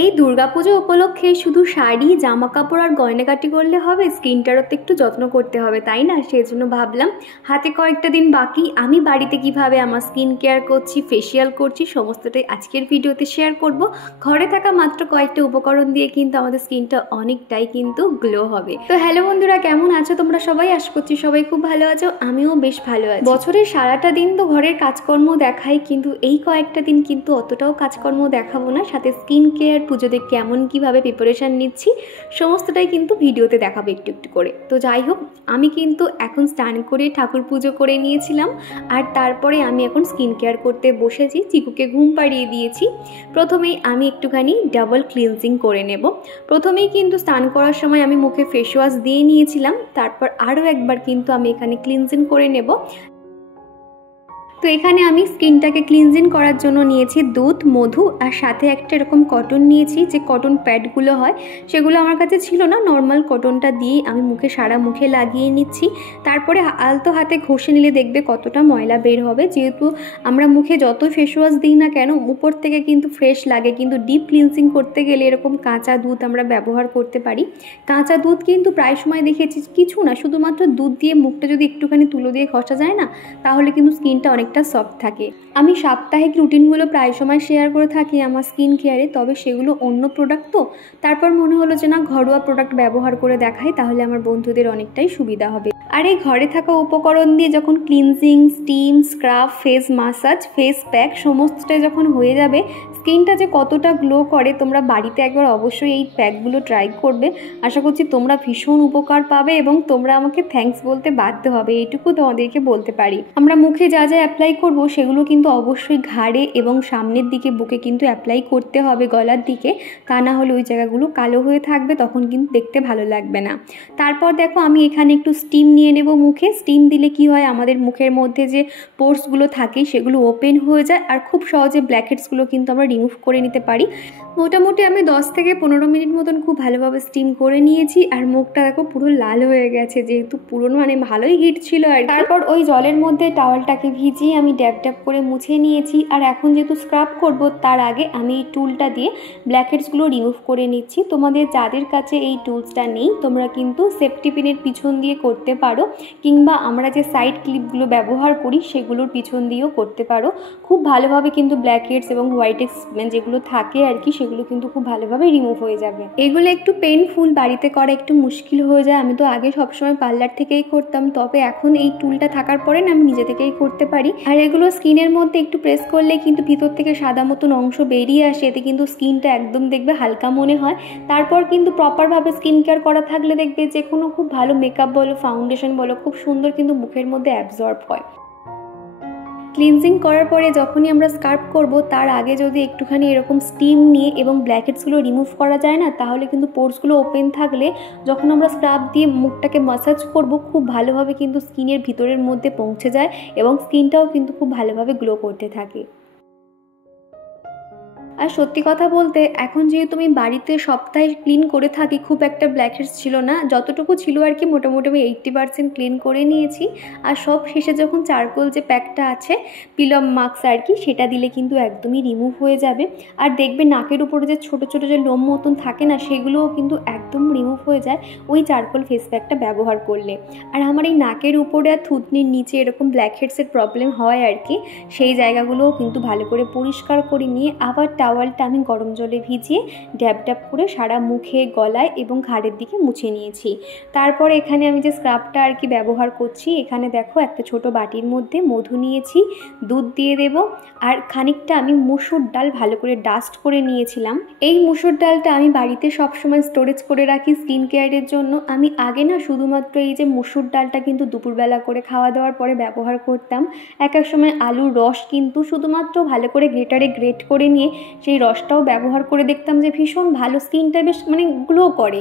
এই দুর্গাপুজো উপলক্ষে শুধু শাড়ি জামা কাপড় আর গয়নাগাটি করলে হবে, স্কিনটারও তো একটু যত্ন করতে হবে, তাই না? সেই জন্য ভাবলাম হাতে কয়েকটা দিন বাকি, আমি বাড়িতে কিভাবে আমার স্কিন কেয়ার করছি, ফেসিয়াল করছি, সমস্তটাই আজকের ভিডিওতে শেয়ার করব। ঘরে থাকা মাত্র কয়েকটা উপকরণ দিয়ে কিন্তু আমাদের স্কিনটা অনেকটাই কিন্তু গ্লো হবে। তো হ্যালো বন্ধুরা, কেমন আছো তোমরা সবাই? আশা করছি সবাই খুব ভালো আছো, আমিও বেশ ভালো আছি। বছরের সারাটা দিন তো ঘরের কাজকর্ম দেখাই, কিন্তু এই কয়েকটা দিন কিন্তু অতটাও কাজকর্ম দেখাবো না, সাথে স্কিন কেয়ার পুজোতে কেমন কিভাবে প্রিপারেশন নিচ্ছি সমস্তটাই কিন্তু ভিডিওতে দেখাবো একটু একটু করে। তো যাই হোক, আমি কিন্তু এখন স্নান করে ঠাকুর পুজো করে নিয়েছিলাম, আর তারপরে আমি এখন স্কিন কেয়ার করতে বসেছি। চিকুকে ঘুম পাড়িয়ে দিয়েছি। প্রথমেই আমি একটুখানি ডাবল ক্লিনজিং করে নেব। প্রথমেই কিন্তু স্নান করার সময় আমি মুখে ফেস ওয়াশ দিয়ে নিয়েছিলাম, তারপর আরও একবার কিন্তু আমি এখানে ক্লিনজিং করে নেব। তো এখানে আমি স্কিনটাকে ক্লিনজিং করার জন্য নিয়েছি দুধ, মধু, আর সাথে একটা এরকম কটন নিয়েছি, যে কটন প্যাডগুলো হয় সেগুলো আমার কাছে ছিল না, নর্মাল কটনটা দিয়ে আমি সারা মুখে লাগিয়ে নিচ্ছি। তারপরে আলতো হাতে ঘষে নিলে দেখবে কতটা ময়লা বের হবে। যেহেতু আমরা মুখে যত ফেস ওয়াশ দিই না কেন উপর থেকে কিন্তু ফ্রেশ লাগে, কিন্তু ডিপ ক্লিনজিং করতে গেলে এরকম কাঁচা দুধ আমরা ব্যবহার করতে পারি। কাঁচা দুধ কিন্তু প্রায় সময় দেখেছি কিছু না, শুধুমাত্র দুধ দিয়ে মুখটা যদি একটুখানি তুলো দিয়ে ঘষা যায় না, তাহলে কিন্তু স্কিনটা অনেকটা সফট থাকে। আমি সাপ্তাহিক রুটিনগুলো প্রায় সময় শেয়ার করে থাকি আমার স্কিন কেয়ারে, তবে সেগুলো অন্য প্রোডাক্ট, তো তারপর মনে হলো যে না, ঘরোয়া প্রোডাক্ট ব্যবহার করে দেখাই, তাহলে আমার বন্ধুদের অনেকটাই সুবিধা হবে। আর এই ঘরে থাকা উপকরণ দিয়ে যখন cleansing, steam, scrub, face massage, face pack সমস্তটাই যখন হয়ে যাবে, স্কিনটা যে কতটা গ্লো করে তোমরা বাড়িতে একবার অবশ্যই এই প্যাকগুলো ট্রাই করবে। আশা করছি তোমরা ভীষণ উপকার পাবে এবং তোমরা আমাকে থ্যাঙ্কস বলতে বাধ্য হবে, এইটুকু তোমাদেরকে বলতে পারি। আমরা মুখে যা যা অ্যাপ্লাই করব সেগুলো কিন্তু অবশ্যই ঘাড়ে এবং সামনের দিকে বুকে কিন্তু অ্যাপ্লাই করতে হবে, গলার দিকে, তা না হলে ওই জায়গাগুলো কালো হয়ে থাকবে, তখন কিন্তু দেখতে ভালো লাগবে না। তারপর দেখো আমি এখানে একটু স্টিম নিয়ে নেব মুখে। স্টিম দিলে কি হয়, আমাদের মুখের মধ্যে যে পোর্সগুলো থাকে সেগুলো ওপেন হয়ে যায়, আর খুব সহজে ব্ল্যাকহেডসগুলো কিন্তু আমরা রিমুভ করে নিতে পারি। মোটামুটি আমি 10 থেকে 15 মিনিট মতন খুব ভালোভাবে স্টিম করে নিয়েছি, আর মুখটা দেখো পুরো লাল হয়ে গেছে, যেহেতু পুরনো ভালোই হিট ছিল। আর তারপর ওই জলের মধ্যে টাওয়ালটাকে ভিজিয়ে আমি ড্যাব ড্যাব করে মুছে নিয়েছি। আর এখন যেহেতু স্ক্রাব করব, তার আগে আমি এই টুলটা দিয়ে ব্ল্যাকহেডসগুলো রিমুভ করে নিচ্ছি। তোমাদের যাদের কাছে এই টুলসটা নেই, তোমরা কিন্তু সেফটি পিনের পিছন দিয়ে করতে পারো, কিংবা আমরা যে সাইড ক্লিপগুলো ব্যবহার করি সেগুলোর পিছন দিয়েও করতে পারো। খুব ভালোভাবে কিন্তু ব্ল্যাকহেডস এবং হোয়াইট যেগুলো থাকে আর কি, সেগুলো কিন্তু খুব ভালোভাবে রিমুভ হয়ে যাবে। এগুলো একটু পেনফুল, বাড়িতে করা একটু মুশকিল হয়ে যায়। আমি তো আগে সবসময় পার্লার থেকেই করতাম, তবে এখন এই টুলটা থাকার পরে না আমি নিজে থেকেই করতে পারি। আর এগুলো স্কিনের মধ্যে একটু প্রেস করলে কিন্তু ভিতর থেকে সাদা মতন অংশ বেরিয়ে আসে, এতে কিন্তু স্কিনটা একদম দেখবে হালকা মনে হয়। তারপর কিন্তু প্রপারভাবে স্কিন কেয়ার করা থাকলে দেখবে যে কোনো খুব ভালো মেকআপ বলো, ফাউন্ডেশন বলো, খুব সুন্দর কিন্তু মুখের মধ্যে অ্যাবজর্ব হয়। ক্লিনজিং করার পরে যখনই আমরা স্কার্ব করব, তার আগে যদি একটুখানি এরকম স্টিম নিয়ে এবং ব্ল্যাকহেডসগুলো রিমুভ করা যায় না, তাহলে কিন্তু পোর্সগুলো ওপেন থাকলে যখন আমরা স্ক্রাব দিয়ে মুখটাকে ম্যাসাজ করব, খুব ভালোভাবে কিন্তু স্কিনের ভিতরের মধ্যে পৌঁছে যায় এবং স্কিনটাও কিন্তু খুব ভালোভাবে গ্লো করতে থাকে। আর সত্যি কথা বলতে, এখন যেহেতু আমি বাড়িতে সপ্তাহে ক্লিন করে থাকি, খুব একটা ব্ল্যাকহেডস ছিল না, যতটুকু ছিল আর কি মোটামুটি আমি 80% ক্লিন করে নিয়েছি। আর সব শেষে যখন চারকোল যে প্যাকটা আছে, পিলম মাস্ক আর কি, সেটা দিলে কিন্তু একদমই রিমুভ হয়ে যাবে। আর দেখবে নাকের উপরে যে ছোটো ছোটো যে লোম মতন থাকে না, সেগুলোও কিন্তু একদম রিমুভ হয়ে যায় ওই চারকোল ফেস প্যাকটা ব্যবহার করলে। আর আমার এই নাকের উপরে আর থুতনির নিচে এরকম ব্ল্যাকহেডসের প্রবলেম হয় আর কি, সেই জায়গাগুলোও কিন্তু ভালো করে পরিষ্কার করে নিয়ে আবার টাওয়ালটা আমি গরম জলে ভিজিয়ে ড্যাব ড্যাব করে সারা মুখে, গলায় এবং ঘাড়ের দিকে মুছে নিয়েছি। তারপর এখানে আমি যে স্ক্রাবটা আর কি ব্যবহার করছি, এখানে দেখো একটা ছোট বাটির মধ্যে মধু নিয়েছি, দুধ দিয়ে দেব, আর খানিকটা আমি মুসুর ডাল ভালো করে ডাস্ট করে নিয়েছিলাম। এই মুসুর ডালটা আমি বাড়িতে সবসময় স্টোরেজ করে রাখি স্কিন কেয়ারের জন্য। আমি আগে না শুধুমাত্র এই যে মুসুর ডালটা কিন্তু দুপুরবেলা করে খাওয়া দাওয়ার পরে ব্যবহার করতাম। এক এক সময় আলুর রস কিন্তু শুধুমাত্র ভালো করে গ্রেটারে গ্রেট করে নিয়ে সেই রসটাও ব্যবহার করে দেখতাম যে ভীষণ ভালো, স্কিনটা বেশ গ্লো করে।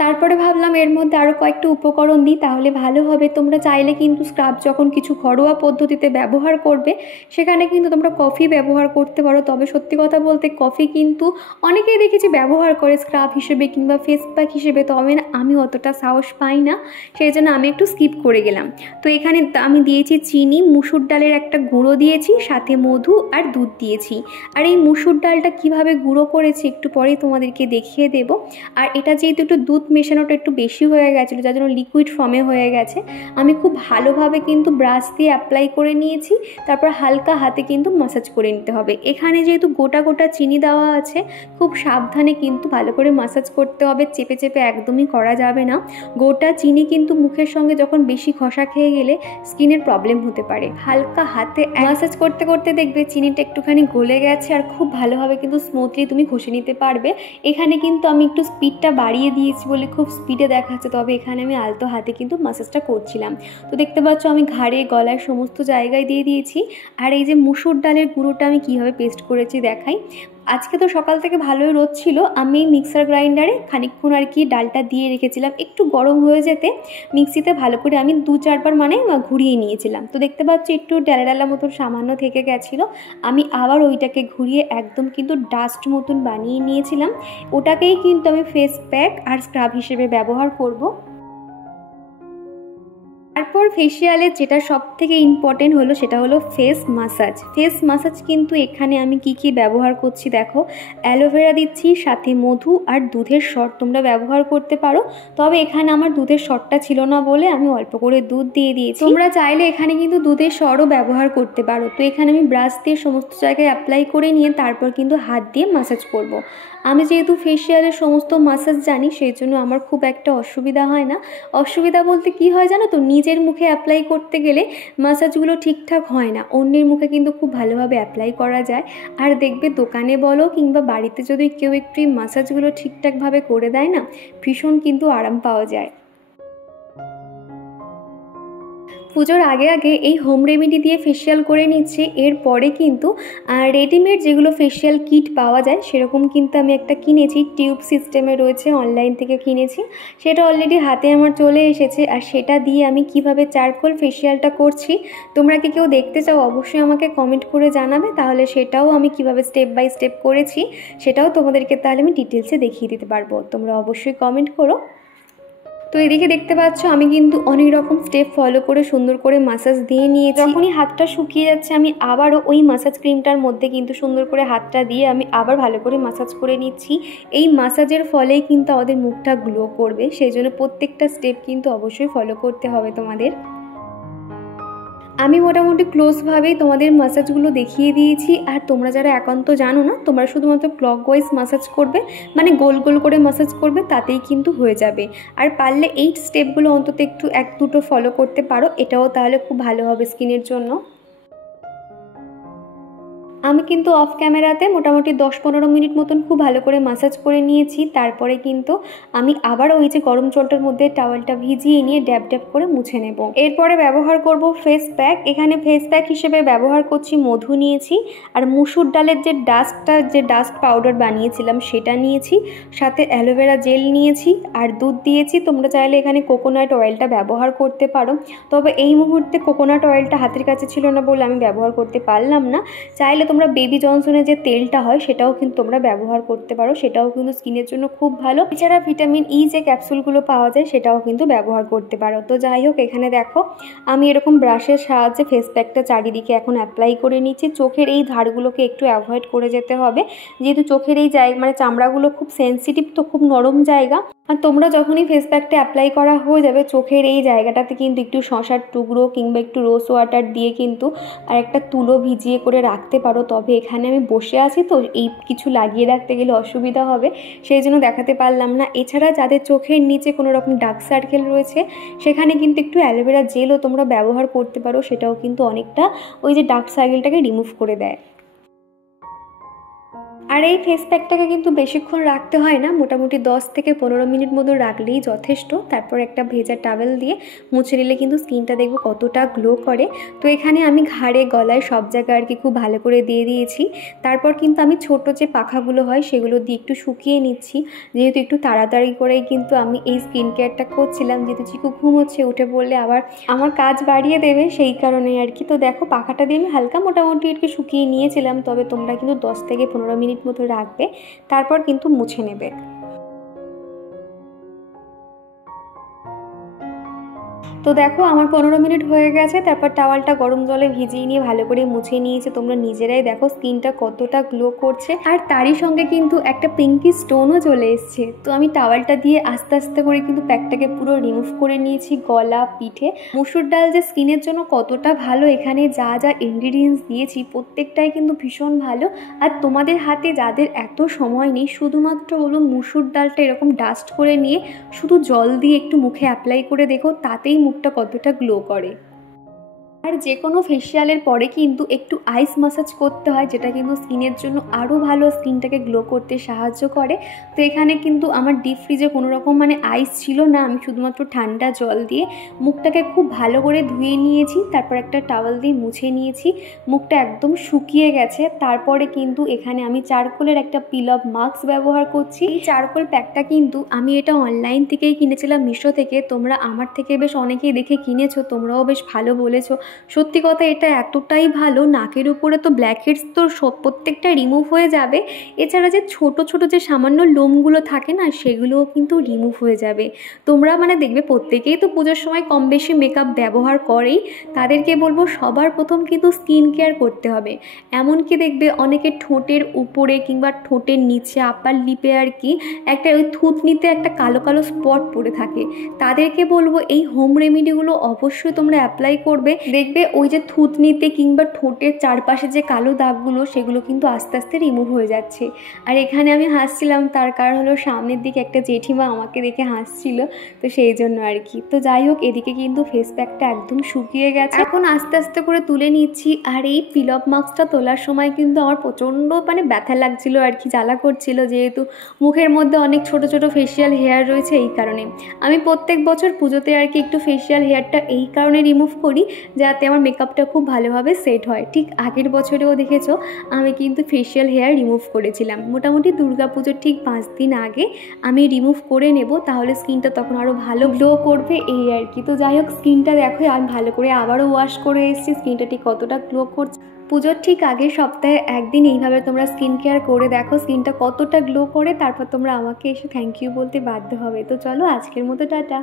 তারপরে ভাবলাম এর মধ্যে আরও কয়েকটা উপকরণ দিই, তাহলে ভালো হবে। তোমরা চাইলে কিন্তু স্ক্রাব যখন কিছু ঘরোয়া পদ্ধতিতে ব্যবহার করবে, সেখানে কিন্তু তোমরা কফি ব্যবহার করতে পারো। তবে সত্যি কথা বলতে কফি কিন্তু অনেকেই দেখেছি ব্যবহার করে স্ক্রাব হিসেবে কিংবা ফেস প্যাক হিসেবে, তবে না আমি অতটা সাহস পাই না, সেই জন্য আমি একটু স্কিপ করে গেলাম। তো এখানে আমি দিয়েছি চিনি, মুসুর ডালের একটা গুঁড়ো দিয়েছি, সাথে মধু আর দুধ দিয়েছি। আর এই মুসুর ডালটা কিভাবে গুঁড়ো করেছি একটু পরেই তোমাদেরকে দেখিয়ে দেবো। আর এটা যেহেতু একটু দুধ মেশানোটা একটু বেশি হয়ে গেছিলো, যার জন্য লিকুইড ফর্মে হয়ে গেছে, আমি খুব ভালোভাবে কিন্তু ব্রাশ দিয়ে অ্যাপ্লাই করে নিয়েছি। তারপর হালকা হাতে কিন্তু মাসাজ করে নিতে হবে। এখানে যেহেতু গোটা গোটা চিনি দেওয়া আছে, খুব সাবধানে কিন্তু ভালো করে মাসাজ করতে হবে, চেপে চেপে একদমই করা যাবে না। গোটা চিনি কিন্তু মুখের সঙ্গে যখন বেশি ঘষা খেয়ে গেলে স্কিনের প্রবলেম হতে পারে। হালকা হাতে মাসাজ করতে করতে দেখবে চিনিটা একটুখানি গলে গেছে, আর খুব ভালোভাবে কিন্তু স্মুথলি তুমি ঘষে নিতে পারবে। এখানে কিন্তু আমি একটু স্পিডটা বাড়িয়ে দিয়েছি বলে খুব স্পিডে দেখাচ্ছে, তবে এখানে আমি আলতো হাতে কিন্তু মাসাজটা করছিলাম। তো দেখতে পাচ্ছ আমি ঘাড়ে গলায় সমস্ত জায়গায় দিয়ে দিয়েছি। আর এই যে মুসুর ডালের গুঁড়োটা আমি কীভাবে পেস্ট করেছি দেখাই। আজকে তো সকাল থেকে ভালোই রোদ ছিল, আমি মিক্সার গ্রাইন্ডারে খানিকক্ষণ আর কি ডালটা দিয়ে রেখেছিলাম, একটু গরম হয়ে যেতে মিক্সিতে ভালো করে আমি 2-4 বার মানে ঘুরিয়ে নিয়েছিলাম। তো দেখতে পাচ্ছি একটু ডালা ডালা মতন সামান্য থেকে গেছিলো, আমি আবার ওইটাকে ঘুরিয়ে একদম কিন্তু ডাস্ট মতন বানিয়ে নিয়েছিলাম। ওটাকেই কিন্তু আমি ফেস প্যাক আর স্ক্রাব হিসেবে ব্যবহার করব। তারপর ফেসিয়ালের যেটা সব থেকে ইম্পর্টেন্ট হলো সেটা হলো ফেস মাসাজ। ফেস মাসাজ কিন্তু এখানে আমি কি ব্যবহার করছি দেখো, অ্যালোভেরা দিচ্ছি, সাথে মধু আর দুধের শট তোমরা ব্যবহার করতে পারো। তবে এখানে আমার দুধের শটটা ছিল না বলে আমি অল্প করে দুধ দিয়ে দিয়েছি। তোমরা চাইলে এখানে কিন্তু দুধের শটও ব্যবহার করতে পারো। তো এখানে আমি ব্রাশ দিয়ে সমস্ত জায়গায় অ্যাপ্লাই করে নিয়ে তারপর কিন্তু হাত দিয়ে মাসাজ করব। আমি যেহেতু ফেসিয়ালের সমস্ত মাসাজ জানি, সেই জন্য আমার খুব একটা অসুবিধা হয় না। অসুবিধা বলতে কি হয় জানো তো, নিজের মুখে অ্যাপ্লাই করতে গেলে মাসাজগুলো ঠিকঠাক হয় না, অন্যের মুখে কিন্তু খুব ভালোভাবে অ্যাপ্লাই করা যায়। আর দেখবে দোকানে বলো কিংবা বাড়িতে যদি কেউ একটু মাসাজগুলো ঠিকঠাকভাবে করে দেয় না, ভীষণ কিন্তু আরাম পাওয়া যায়। পুজোর আগে আগে এই হোম রেমেডি দিয়ে ফেসিয়াল করে নিচ্ছি। এরপরে কিন্তু রেডিমেড যেগুলো ফেসিয়াল কিট পাওয়া যায় সেরকম কিন্তু আমি একটা কিনেছি, টিউব সিস্টেমে রয়েছে, অনলাইন থেকে কিনেছি। সেটা অলরেডি হাতে আমার চলে এসেছে। আর সেটা দিয়ে আমি কিভাবে চারকোল ফেসিয়ালটা করছি, তোমরা কি কেউ দেখতে চাও অবশ্যই আমাকে কমেন্ট করে জানাবে, তাহলে সেটাও আমি কিভাবে স্টেপ বাই স্টেপ করেছি সেটাও তোমাদেরকে তাহলে আমি ডিটেলসে দেখিয়ে দিতে পারবো। তোমরা অবশ্যই কমেন্ট করো। তো এদিকে দেখতে পাচ্ছ আমি কিন্তু অনেক রকম স্টেপ ফলো করে সুন্দর করে মাসাজ দিয়ে নিয়েছি। যখনই হাতটা শুকিয়ে যাচ্ছে আমি আবারও ওই মাসাজ ক্রিমটার মধ্যে কিন্তু সুন্দর করে হাতটা দিয়ে আমি আবার ভালো করে মাসাজ করে নিচ্ছি। এই মাসাজের ফলেই কিন্তু আমাদের মুখটা গ্লো করবে, সেই জন্য প্রত্যেকটা স্টেপ কিন্তু অবশ্যই ফলো করতে হবে তোমাদের। আমি মোটামুটি ক্লোজভাবেই তোমাদের মাসাজগুলো দেখিয়ে দিয়েছি। আর তোমরা যারা একান্ত জানো না, তোমরা শুধুমাত্র ক্লকওয়াইজ মাসাজ করবে, মানে গোল গোল করে মাসাজ করবে, তাতেই কিন্তু হয়ে যাবে। আর পারলে এই স্টেপগুলো অন্তত একটু 1-2টো ফলো করতে পারো, এটাও তাহলে খুব ভালো হবে স্কিনের জন্য। আমি কিন্তু অফ ক্যামেরাতে মোটামুটি 10-15 মিনিট মতন খুব ভালো করে মাসাজ করে নিয়েছি। তারপরে কিন্তু আমি আবার ওই যে গরম জলটার মধ্যে টাওয়েলটা ভিজিয়ে নিয়ে ড্যাব ড্যাব করে মুছে নেব। এরপরে ব্যবহার করব ফেস প্যাক। এখানে ফেস প্যাক হিসেবে ব্যবহার করছি মধু নিয়েছি, আর মুসুর ডালের যে ডাস্ট পাউডার বানিয়েছিলাম সেটা নিয়েছি, সাথে অ্যালোভেরা জেল নিয়েছি আর দুধ দিয়েছি। তোমরা চাইলে এখানে কোকোনাট অয়েলটা ব্যবহার করতে পারো, তবে এই মুহূর্তে কোকোনাট অয়েলটা হাতের কাছে ছিল না বলে আমি ব্যবহার করতে পারলাম না। চাইলে তোমরা বেবি জনসনের যে তেলটা হয় সেটাও কিন্তু তোমরা ব্যবহার করতে পারো, সেটাও কিন্তু স্কিনের জন্য খুব ভালো। এছাড়া ভিটামিন ই যে ক্যাপসুলগুলো পাওয়া যায় সেটাও কিন্তু ব্যবহার করতে পারো। তো যাই হোক, এখানে দেখো আমি এরকম ব্রাশের সাহায্যে ফেস প্যাকটা চারিদিকে এখন অ্যাপ্লাই করে নিচ্ছি। চোখের এই ধারগুলোকে একটু অ্যাভয়েড করে যেতে হবে, যেহেতু চোখের এই জায়গা মানে চামড়াগুলো খুব সেন্সিটিভ, তো খুব নরম জায়গা। আর তোমরা যখনই ফেস প্যাকটা অ্যাপ্লাই করা হয়ে যাবে, চোখের এই জায়গাটাতে কিন্তু একটু শসার টুকরো কিংবা একটু রোজ ওয়াটার দিয়ে কিন্তু আর একটা তুলো ভিজিয়ে করে রাখতে পারো। তবে এখানে আমি বসে আছি তো এই কিছু লাগিয়ে রাখতে গেলে অসুবিধা হবে, সেই জন্য দেখাতে পারলাম না। এছাড়া যাদের চোখের নিচে কোনো রকম ডার্ক সার্কেল রয়েছে সেখানে কিন্তু একটু অ্যালোভেরা জেলও তোমরা ব্যবহার করতে পারো, সেটাও কিন্তু অনেকটা ওই যে ডার্ক সার্কেলটাকে রিমুভ করে দেয়। আর এই ফেস প্যাকটাকে কিন্তু বেশিক্ষণ রাখতে হয় না, মোটামুটি 10 থেকে 15 মিনিট মতো রাখলেই যথেষ্ট। তারপর একটা ভেজা টাওয়েল দিয়ে মুছে নিলে কিন্তু স্কিনটা দেখবো কতটা গ্লো করে। তো এখানে আমি ঘাড়ে, গলায় সব জায়গায় আর কি খুব ভালো করে দিয়ে দিয়েছি। তারপর কিন্তু আমি ছোট যে পাখাগুলো হয় সেগুলো দিয়ে একটু শুকিয়ে নিচ্ছি, যেহেতু একটু তাড়াতাড়ি করেই কিন্তু আমি এই স্কিন কেয়ারটা করছিলাম, যেহেতু চিকু ঘুমোচ্ছে, উঠে পড়লে আবার আমার কাজ বাড়িয়ে দেবে, সেই কারণে আর কি। তো দেখো পাখাটা দিয়ে আমি হালকা মোটামুটি একটু শুকিয়ে নিয়েছিলাম, তবে তোমরা কিন্তু 10 থেকে 15 মিনিট মতো রাখবে, তারপর কিন্তু মুছে নেবে। তো দেখো আমার 15 মিনিট হয়ে গেছে, তারপর টাওয়ালটা গরম জলে ভিজিয়ে নিয়ে ভালো করে মুছে নিয়েছে। তোমরা নিজেরাই দেখো স্কিনটা কতটা গ্লো করছে, আর তারই সঙ্গে কিন্তু একটা পিঙ্কি স্টোনও চলে এসছে। তো আমি টাওয়ালটা দিয়ে আস্তে আস্তে করে কিন্তু প্যাকটাকে পুরো রিমুভ করে নিয়েছি গলা, পিঠে। মসুর ডাল যে স্কিনের জন্য কতটা ভালো, এখানে যা যা ইনগ্রিডিয়েন্টস দিয়েছি প্রত্যেকটাই কিন্তু ভীষণ ভালো। আর তোমাদের হাতে যাদের এত সময় নেই, শুধুমাত্র হলো মসুর ডালটা এরকম ডাস্ট করে নিয়ে শুধু জল দিয়ে একটু মুখে অ্যাপ্লাই করে দেখো, তাতেই মুখটা কতটা গ্লো করে। আর যে কোনো ফেসিয়ালের পরে কিন্তু একটু আইস ম্যাসাজ করতে হয়, যেটা কিন্তু স্কিনের জন্য আরও ভালো, স্কিনটাকে গ্লো করতে সাহায্য করে। তো এখানে কিন্তু আমার ডিপ ফ্রিজে কোনো রকম আইস ছিল না, আমি শুধুমাত্র ঠান্ডা জল দিয়ে মুখটাকে খুব ভালো করে ধুয়ে নিয়েছি, তারপর একটা টাওয়াল দিয়ে মুছে নিয়েছি। মুখটা একদম শুকিয়ে গেছে। তারপরে কিন্তু এখানে আমি চারকোলের একটা পিল অফ মাস্ক ব্যবহার করছি। এই চারকোল প্যাকটা কিন্তু আমি এটা অনলাইন থেকেই কিনেছিলাম, মিশো থেকে। তোমরা আমার থেকে বেশ অনেকেই দেখে কিনেছো, তোমরাও বেশ ভালো বলেছো। সত্যি কথা, এটা এতটাই ভালো, নাকের উপরে তো ব্ল্যাকহেডস তো প্রত্যেকটা রিমুভ হয়ে যাবে, এছাড়া যে ছোট ছোট যে সামান্য লোমগুলো থাকে না, সেগুলোও কিন্তু রিমুভ হয়ে যাবে। তোমরা দেখবে প্রত্যেকেই তো পুজোর সময় কম বেশি মেকআপ ব্যবহার করেই, তাদেরকে বলবো সবার প্রথম কিন্তু স্কিন কেয়ার করতে হবে। এমনকি দেখবে অনেকে ঠোঁটের উপরে কিংবা ঠোঁটের নিচে আপার লিপে আর কি একটা ওই থুতনিতে একটা কালো কালো স্পট পড়ে থাকে, তাদেরকে বলবো এই হোম রেমিডিগুলো অবশ্যই তোমরা অ্যাপ্লাই করবে। দেখবে ওই যে থুতনিতে কিংবা ঠোঁটের চারপাশে যে কালো দাগগুলো, সেগুলো কিন্তু আস্তে আস্তে রিমুভ হয়ে যাচ্ছে। আর এখানে আমি হাসছিলাম, তার কারণ হলো সামনের দিকে একটা জেঠিমা আমাকে দেখে হাসছিল, তো সেই জন্য আর কি। তো যাই হোক, এদিকে কিন্তু ফেস প্যাকটা একদম শুকিয়ে গেছে, এখন আস্তে আস্তে করে তুলে নিচ্ছি। আর এই পিল অফ মাস্কটা তোলার সময় কিন্তু আমার প্রচণ্ড ব্যথা লাগছিল আর কি, জ্বালা করছিল, যেহেতু মুখের মধ্যে অনেক ছোট ছোট ফেসিয়াল হেয়ার রয়েছে। এই কারণে আমি প্রত্যেক বছর পুজোতে আর কি একটু ফেসিয়াল হেয়ারটা এই কারণে রিমুভ করি, যাতে আমার মেকআপটা খুব ভালোভাবে সেট হয়। ঠিক আগের বছরেও দেখেছো আমি কিন্তু ফেসিয়াল হেয়ার রিমুভ করেছিলাম, মোটামুটি দুর্গাপুজোর ঠিক 5 দিন আগে আমি রিমুভ করে নেব, তাহলে স্কিনটা তখন আরও ভালো গ্লো করবে, এই আর কি। তো যাই হোক, স্কিনটা দেখো আমি ভালো করে আবারও ওয়াশ করে এসেছি, স্কিনটা ঠিক কতটা গ্লো করছে। পুজোর ঠিক আগের সপ্তাহে একদিন এইভাবে তোমরা স্কিন কেয়ার করে দেখো স্কিনটা কতটা গ্লো করে, তারপর তোমরা আমাকে এসে থ্যাংক ইউ বলতে বাধ্য হবে। তো চলো আজকের মতো টাটা।